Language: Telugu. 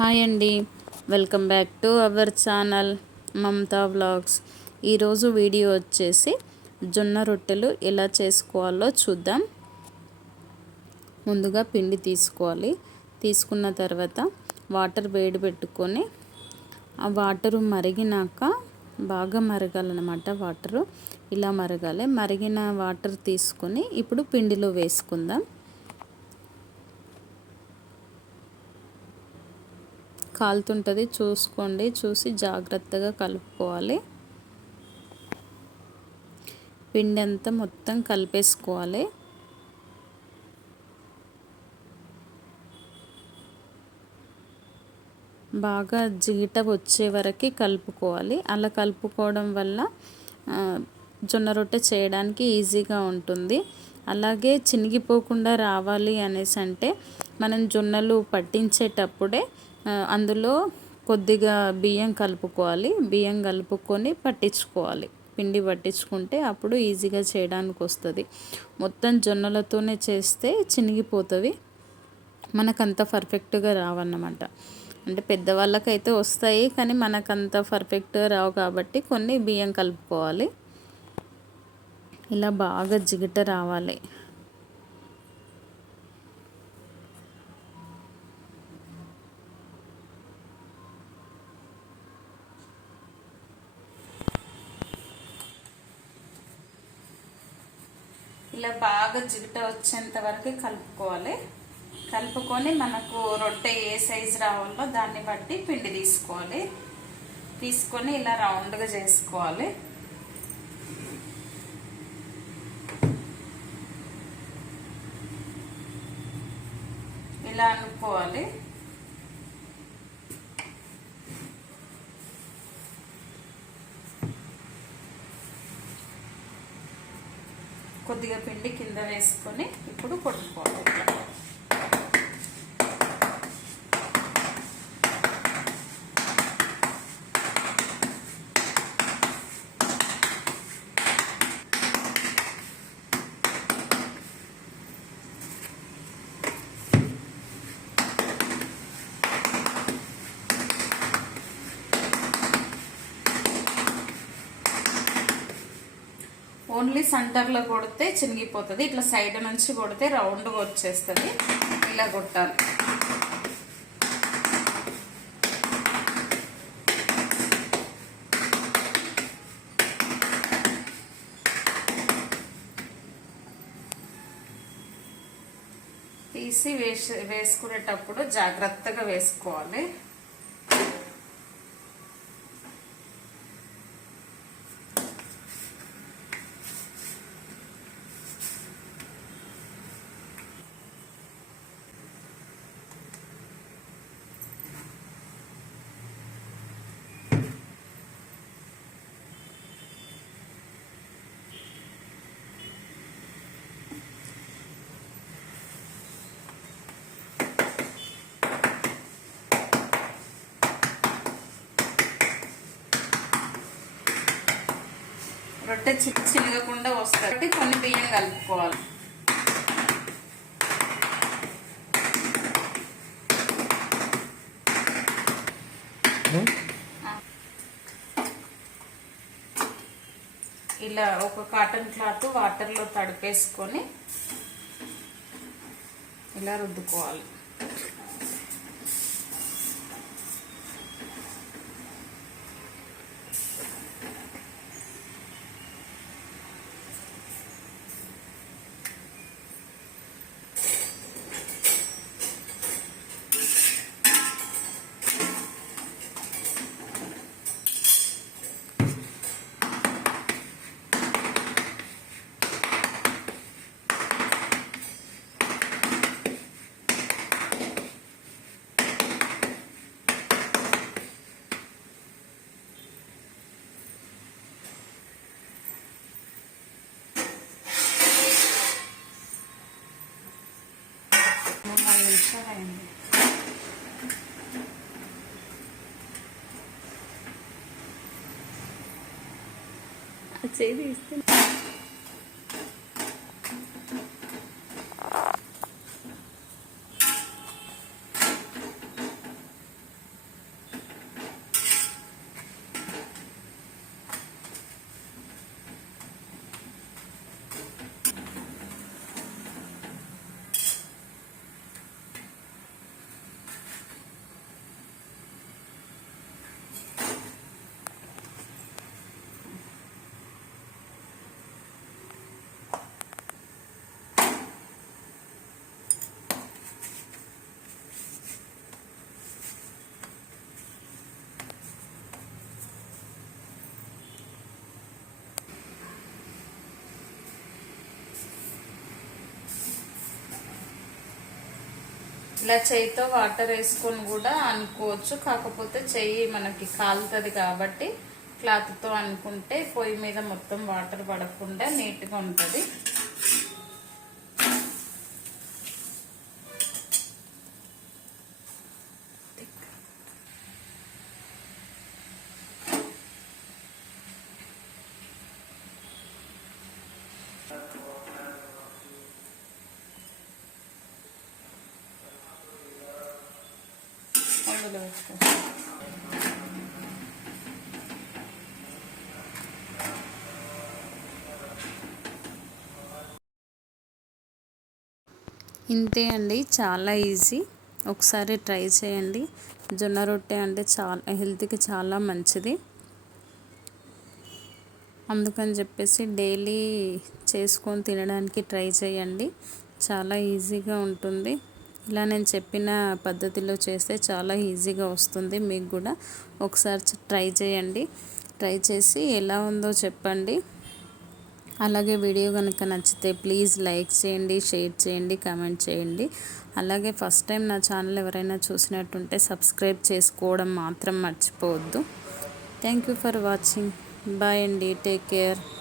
హాయ్ అండి. Welcome back to our channel Mamata vlogs. ఈరోజు వీడియో వచ్చేసి జొన్న రొట్టెలు ఎలా చేసుకోవాలో చూద్దాం. ముందుగా పిండి తీసుకోవాలి. తీసుకున్న తర్వాత వాటర్ వేడి పెట్టుకొని ఆ వాటరు మరిగినాక బాగా మరగాలన్నమాట వాటరు. ఇలా మరగాలి. మరిగిన వాటర్ తీసుకొని ఇప్పుడు పిండిలో వేసుకుందాం. కాలుతుంటుంది చూసుకోండి చూసి జాగ్రత్తగా కలుపుకోవాలి. పిండి అంతా మొత్తం కలిపేసుకోవాలి. బాగా జీట వచ్చే వరకు కలుపుకోవాలి. అలా కలుపుకోవడం వల్ల జొన్న రొట్టె చేయడానికి ఈజీగా ఉంటుంది. అలాగే చినిగిపోకుండా రావాలి అనేసి అంటే మనం జొన్నలు పట్టించేటప్పుడే అందులో కొద్దిగా బియ్యం కలుపుకోవాలి. బియ్యం కలుపుకొని పట్టించుకోవాలి. పిండి పట్టించుకుంటే అప్పుడు ఈజీగా చేయడానికి వస్తుంది. మొత్తం జొన్నలతోనే చేస్తే చినిగిపోతుంది. మనకంత పర్ఫెక్ట్గా రావన్నమాట. అంటే పెద్దవాళ్ళకైతే వస్తాయి కానీ మనకంత పర్ఫెక్ట్గా రావు కాబట్టి కొన్ని బియ్యం కలుపుకోవాలి. ఇలా బాగా జిగట రావాలి. ఇలా బాగా జిగట వచ్చేంత వరకు కలుపుకోవాలి. కలుపుకొని మనకు రొట్టె ఏ సైజు రావాలో దాన్ని బట్టి పిండి తీసుకోవాలి. తీసుకొని ఇలా రౌండ్గా చేసుకోవాలి. ఇలా అనుకోవాలి. కొద్దిగా పిండి కింద వేసుకొని ఇప్పుడు కొట్టుకోవాలి. ఓన్లీ సెంటర్లో కొడితే చినిగిపోతుంది. ఇట్లా సైడ్ నుంచి కొడితే రౌండ్గా వచ్చేస్తుంది. ఇలా కొట్టాలి. తీసి వేసి వేసుకునేటప్పుడు జాగ్రత్తగా వేసుకోవాలి. రొట్టె చిన్న వస్తాయి. కాబట్టి కొన్ని బియ్యం కలుపుకోవాలి. ఇలా ఒక కాటన్ క్లాత్ వాటర్లో తడిపేసుకొని ఇలా రుద్దుకోవాలి. నిమిషాలైంది చేది ఇట్లా చేయితో వాటర్ వేసుకొని కూడా అనుకోవచ్చు. కాకపోతే చెయ్యి మనకి కాలుతుంది కాబట్టి క్లాత్తో అనుకుంటే పొయ్యి మీద మొత్తం వాటర్ పడకుండా నీట్గా ఉంటుంది. అందులో వేసుకో ఇంతే అండి చాలా ఈజీ. ఒకసారి ట్రై చేయండి. జొన్న రొట్టె అంటే చాలా హెల్త్కి చాలా మంచిది. అందుకని చెప్పేసి డైలీ చేసుకొని తినడానికి ట్రై చేయండి. చాలా ఈజీగా ఉంటుంది. ఇలా నేను చెప్పిన పద్ధతిలో చేస్తే చాలా ఈజీగా వస్తుంది మీకు కూడా. ఒకసారి ట్రై చేయండి. ట్రై చేసి ఎలా ఉందో చెప్పండి. అలాగే వీడియో కనుక నచ్చితే ప్లీజ్ లైక్ చేయండి షేర్ చేయండి కామెంట్ చేయండి. అలాగే ఫస్ట్ టైం నా ఛానల్ ఎవరైనా చూసినట్టుంటే సబ్స్క్రైబ్ చేసుకోవడం మాత్రం మర్చిపోవద్దు. Thank you for watching. Bye అండి. Take care.